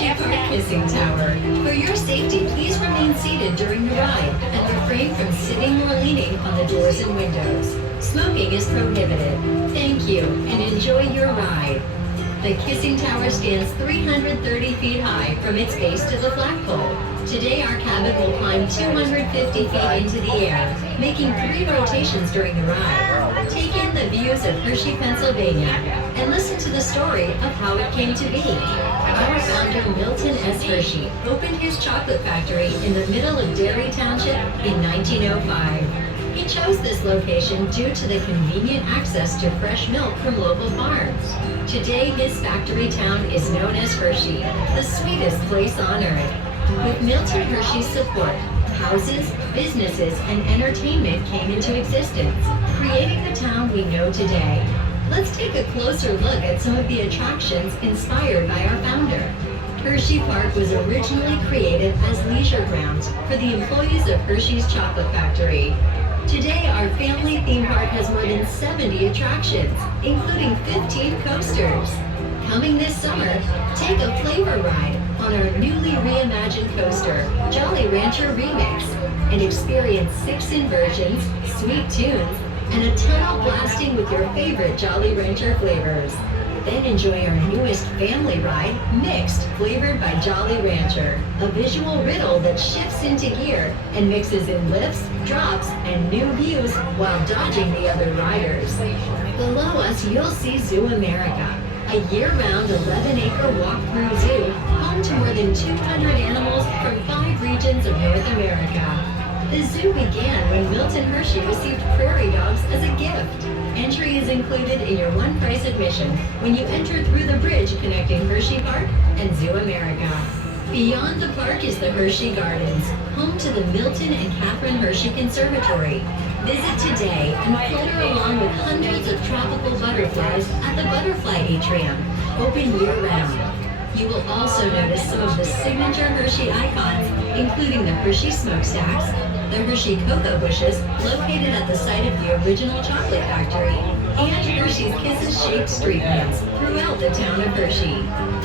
Hersheypark Kissing Tower. For your safety, please remain seated during the ride and refrain from sitting or leaning on the doors and windows. Smoking is prohibited. Thank you, and enjoy your ride. The Kissing Tower stands 330 feet high from its base to the flagpole. Today our cabin will climb 250 feet into the air, making 3 rotations during the ride. Take in the views of Hershey, Pennsylvania, and listen to the story of how it came to be. Our founder, Milton S. Hershey, opened his chocolate factory in the middle of Derry Township in 1905. He chose this location due to the convenient access to fresh milk from local farms. Today, his factory town is known as Hershey, the sweetest place on earth. With Milton Hershey's support, houses, businesses, and entertainment came into existence, creating the town we know today. Let's take a closer look at some of the attractions inspired by our founder. Hersheypark was originally created as leisure grounds for the employees of Hershey's Chocolate Factory. Today, our family theme park has more than 70 attractions, including 15 coasters. Coming this summer, take a flavor ride on our newly reimagined coaster, Jolly Rancher Remix, and experience 6 inversions, sweet tunes, and a ton of blasting with your favorite Jolly Rancher flavors. Then enjoy our newest family ride, Mixed, flavored by Jolly Rancher, a visual riddle that shifts into gear and mixes in lifts, drops, and new views while dodging the other riders. Below us, you'll see ZooAmerica, a year-round 11-acre walk-through zoo home to more than 200 animals from 5 regions of North America. The zoo began when Milton Hershey received prairie dogs as a gift. Entry is included in your one-price admission when you enter through the bridge connecting Hersheypark and ZooAmerica. Beyond the park is the Hershey Gardens, home to the Milton and Catherine Hershey Conservatory. Visit today and flutter along with hundreds of tropical butterflies at the Butterfly Atrium, open year-round. You will also notice some of the signature Hershey icons, including the Hershey smokestacks, the Hershey cocoa bushes located at the site of the original chocolate factory, and Hershey's Kisses-shaped street lamps throughout the town of Hershey.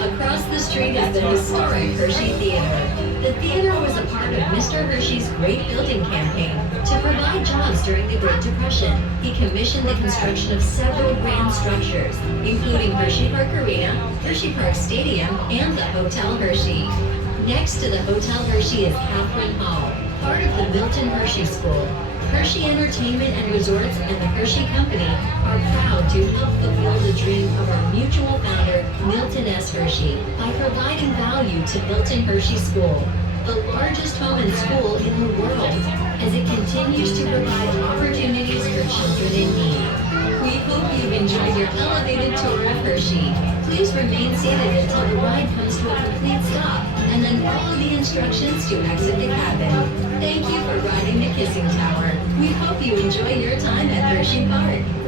Across the street is the historic Hershey Theater. The theater was a part of Mr. Hershey's Great Building campaign to provide jobs during the Great Depression. He commissioned the construction of several grand structures, including Hersheypark Arena, Hersheypark Stadium, and the Hotel Hershey. Next to the Hotel Hershey is Catherine Hall, part of the Milton Hershey School. Hershey Entertainment and Resorts and the Hershey Company are proud to help fulfill the dream of our mutual founder, Milton S. Hershey, by providing value to Milton Hershey School, the largest home and school in the world, as it continues to provide opportunities for children in need. We hope you've enjoyed your elevated tour of Hershey. Please remain seated until the ride comes to a complete stop, and then follow the instructions to exit the cabin. Thank you for riding the Kissing Tower. We hope you enjoy your time at Hersheypark.